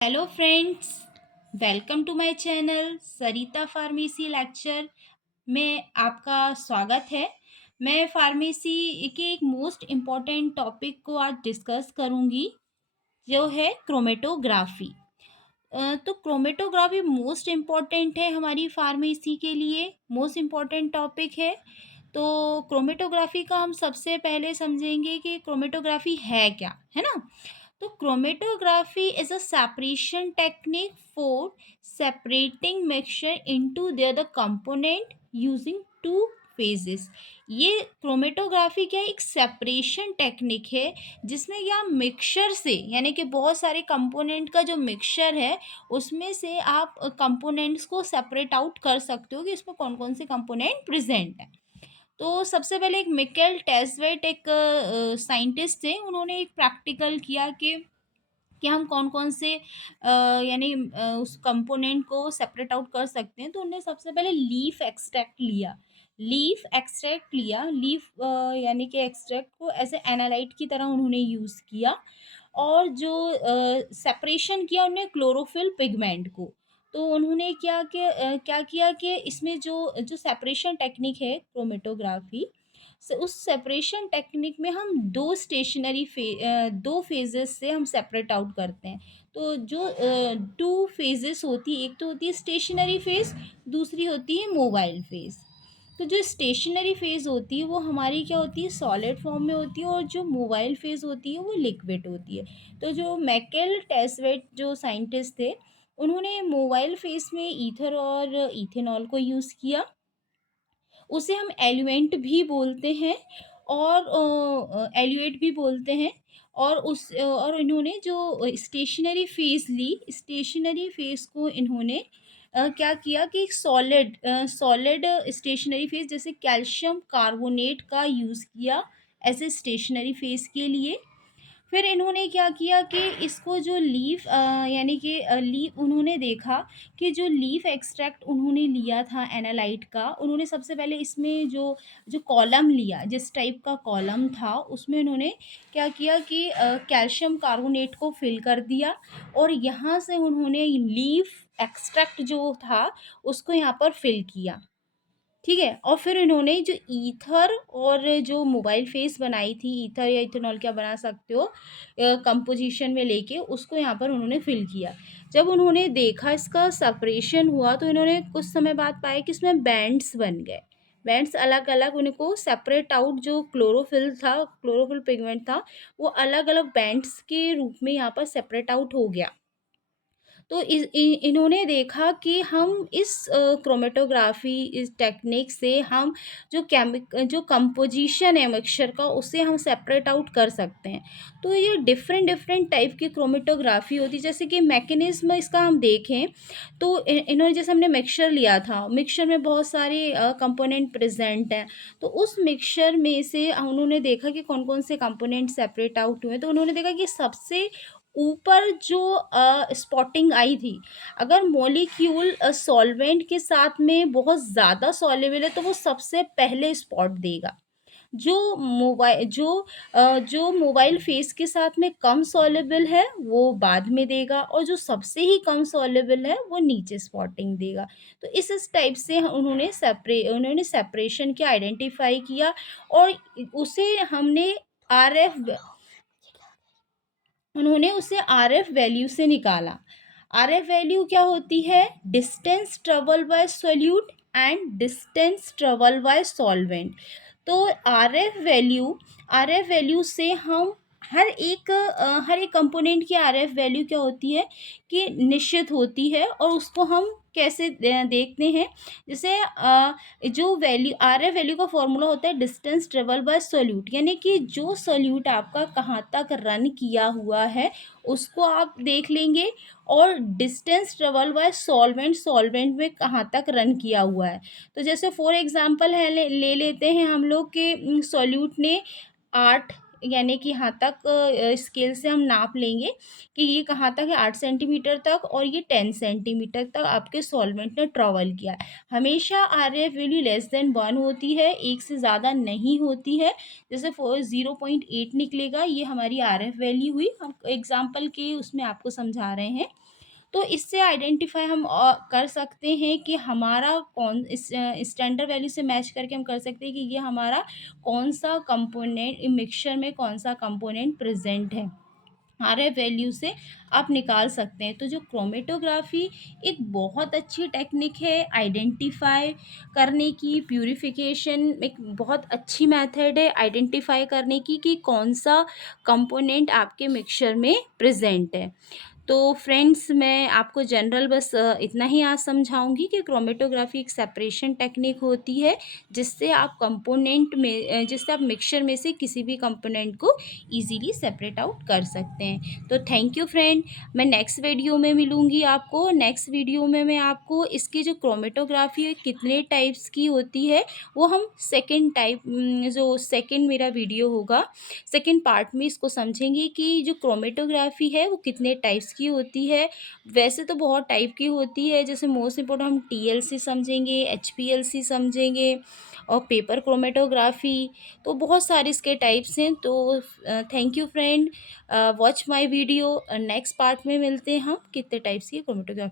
Hello friends, welcome to my channel Sarita pharmacy lecture में आपका स्वागत है। मैं फार्मेसी के एक मोस्ट इम्पॉर्टेंट टॉपिक को आज डिस्कस करूंगी, जो है क्रोमेटोग्राफी। तो क्रोमेटोग्राफी मोस्ट इम्पॉर्टेंट है हमारी फार्मेसी के लिए, मोस्ट इम्पॉर्टेंट टॉपिक है। तो क्रोमेटोग्राफी का हम सबसे पहले समझेंगे कि क्रोमेटोग्राफी है क्या, है ना। तो chromatography is a separation technique for separating mixture into their the component using two phases. ये क्रोमेटोग्राफी क्या है, एक सेपरेशन टेक्निक है जिसमें या मिक्सचर से, यानी कि बहुत सारे कंपोनेंट का जो मिक्सचर है उसमें से आप कंपोनेंट्स को सेपरेट आउट कर सकते हो कि इसमें कौन कौन से कंपोनेंट प्रेजेंट है। तो सबसे पहले एक मिकेल टेस्वेट एक साइंटिस्ट थे, उन्होंने एक प्रैक्टिकल किया कि हम कौन कौन से यानी उस कंपोनेंट को सेपरेट आउट कर सकते हैं। तो उन्होंने सबसे पहले लीफ एक्सट्रैक्ट लिया, लीफ यानी कि एक्सट्रैक्ट को एज ए एनालाइट की तरह उन्होंने यूज़ किया। और जो सेपरेशन किया उन्होंने क्लोरोफिल पिगमेंट को। तो उन्होंने क्या किया कि इसमें जो जो सेपरेशन टेक्निक है क्रोमेटोग्राफी, उस सेपरेशन टेक्निक में हम दो फेजेस से हम सेपरेट आउट करते हैं। तो जो टू फेजेस होती है, एक तो होती है स्टेशनरी फेज, दूसरी होती है मोबाइल फेज। तो जो स्टेशनरी फेज होती है वो हमारी क्या होती है, सॉलिड फॉर्म में होती है, और जो मोबाइल फेज होती है वो लिक्विड होती है। तो जो मैकेल टेस्वेट जो साइंटिस्ट थे, उन्होंने मोबाइल फेज में ईथर और इथेनॉल को यूज़ किया। उसे हम एलुएंट भी बोलते हैं और एलुएट भी बोलते हैं। और इन्होंने जो स्टेशनरी फेज़ को इन्होंने क्या किया कि सॉलिड स्टेशनरी फेज़ जैसे कैल्शियम कार्बोनेट का यूज़ किया एज़ ए स्टेशनरी फेज़ के लिए। फिर इन्होंने क्या किया कि इसको जो यानी कि लीफ, उन्होंने देखा कि जो लीफ एक्सट्रैक्ट उन्होंने लिया था एनालाइट का, उन्होंने सबसे पहले इसमें जो जो कॉलम लिया, जिस टाइप का कॉलम था उसमें उन्होंने क्या किया कि कैल्शियम कार्बोनेट को फिल कर दिया, और यहाँ से उन्होंने लीफ एक्सट्रैक्ट जो था उसको यहाँ पर फिल किया। ठीक है। और फिर इन्होंने जो ईथर और जो मोबाइल फेस बनाई थी, ईथर या इथेनॉल क्या बना सकते हो कंपोजिशन में लेके, उसको यहाँ पर उन्होंने फिल किया। जब उन्होंने देखा इसका सेपरेशन हुआ तो इन्होंने कुछ समय बाद पाया कि इसमें बैंड्स बन गए। बैंड्स अलग अलग, उनको सेपरेट आउट, जो क्लोरोफिल पिगमेंट था वो अलग अलग बैंड्स के रूप में यहाँ पर सेपरेट आउट हो गया। तो इन्होंने देखा कि हम इस क्रोमेटोग्राफी, इस टेक्निक से हम जो कंपोजिशन है मिक्सचर का, उसे हम सेपरेट आउट कर सकते हैं। तो ये डिफरेंट डिफरेंट टाइप की क्रोमेटोग्राफी होती है। जैसे कि मैकेनिज्म इसका हम देखें तो इन्होंने, जैसे हमने मिक्सचर लिया था, मिक्सचर में बहुत सारे कंपोनेंट प्रेजेंट हैं। तो उस मिक्सचर में से उन्होंने देखा कि कौन कौन से कंपोनेंट सेपरेट आउट हुए। तो उन्होंने देखा कि सबसे ऊपर जो स्पॉटिंग आई थी, अगर मॉलिक्यूल सॉल्वेंट के साथ में बहुत ज़्यादा सॉल्युबल है तो वो सबसे पहले स्पॉट देगा। जो मोबाइल फेस के साथ में कम सॉल्युबल है वो बाद में देगा, और जो सबसे ही कम सॉल्युबल है वो नीचे स्पॉटिंग देगा। तो इस टाइप से उन्होंने सेपरेशन के आइडेंटिफाई किया, और उसे हमने आरएफ उन्होंने उसे आरएफ वैल्यू से निकाला। आरएफ वैल्यू क्या होती है, distance travel by solute and distance travel by solvent. तो आरएफ वैल्यू से हम हर एक कंपोनेंट की आरएफ वैल्यू क्या होती है कि निश्चित होती है, और उसको हम कैसे देखते हैं। जैसे जो वैल्यू, आरएफ वैल्यू का फॉर्मूला होता है डिस्टेंस ट्रेवल बाय सोल्यूट, यानी कि जो सोल्यूट आपका कहाँ तक रन किया हुआ है उसको आप देख लेंगे, और डिस्टेंस ट्रेवल बाय सॉल्वेंट में कहाँ तक रन किया हुआ है। तो जैसे फॉर एग्जांपल है, ले लेते हैं हम लोग के सॉल्यूट ने 8 यानी कि यहाँ तक स्केल से हम नाप लेंगे कि ये कहाँ तक है, 8 सेंटीमीटर तक और ये 10 सेंटीमीटर तक आपके सॉल्वेंट ने ट्रैवल किया है। हमेशा आरएफ वैल्यू लेस देन 1 होती है, 1 से ज़्यादा नहीं होती है। जैसे 0.8 निकलेगा, ये हमारी आरएफ वैल्यू हुई। हम एग्ज़ाम्पल के उसमें आपको समझा रहे हैं। तो इससे आइडेंटिफ़ाई हम कर सकते हैं कि हमारा कौन इस स्टैंडर्ड वैल्यू से मैच करके हम कर सकते हैं कि ये हमारा कौन-सा कंपोनेंट मिक्सचर में कौन-सा कंपोनेंट प्रेज़ेंट है। आरएफ वैल्यू से आप निकाल सकते हैं। तो जो क्रोमेटोग्राफ़ी एक बहुत अच्छी टेक्निक है आइडेंटिफ़ाई करने की, प्यूरिफ़िकेशन एक बहुत अच्छी मेथड है आइडेंटिफ़ाई करने की कि कौन-सा कंपोनेंट आपके मिक्सचर में प्रेज़ेंट है। तो फ्रेंड्स, मैं आपको जनरल बस इतना ही आज समझाऊँगी कि क्रोमेटोग्राफ़ी एक सेपरेशन टेक्निक होती है, जिससे आप कंपोनेंट में जिससे आप मिक्सचर में से किसी भी कंपोनेंट को ईज़िली सेपरेट आउट कर सकते हैं। तो थैंक यू फ्रेंड, मैं नेक्स्ट वीडियो में मिलूँगी आपको। नेक्स्ट वीडियो में मैं आपको इसकी जो क्रोमेटोग्राफ़ी कितने टाइप्स की होती है, वो हम जो सेकंड मेरा वीडियो होगा, सेकंड पार्ट में इसको समझेंगे कि जो क्रोमेटोग्राफ़ी है वो कितने टाइप्स की होती है। वैसे तो बहुत टाइप की होती है, जैसे मोस्ट इम्पोर्टेंट हम टीएलसी समझेंगे, एचपीएलसी समझेंगे और पेपर क्रोमेटोग्राफ़ी। तो बहुत सारे इसके टाइप्स हैं। तो thank you friend, watch my video. Next part में मिलते हैं हम कितने टाइप्स की क्रोमेटोग्राफ़ी।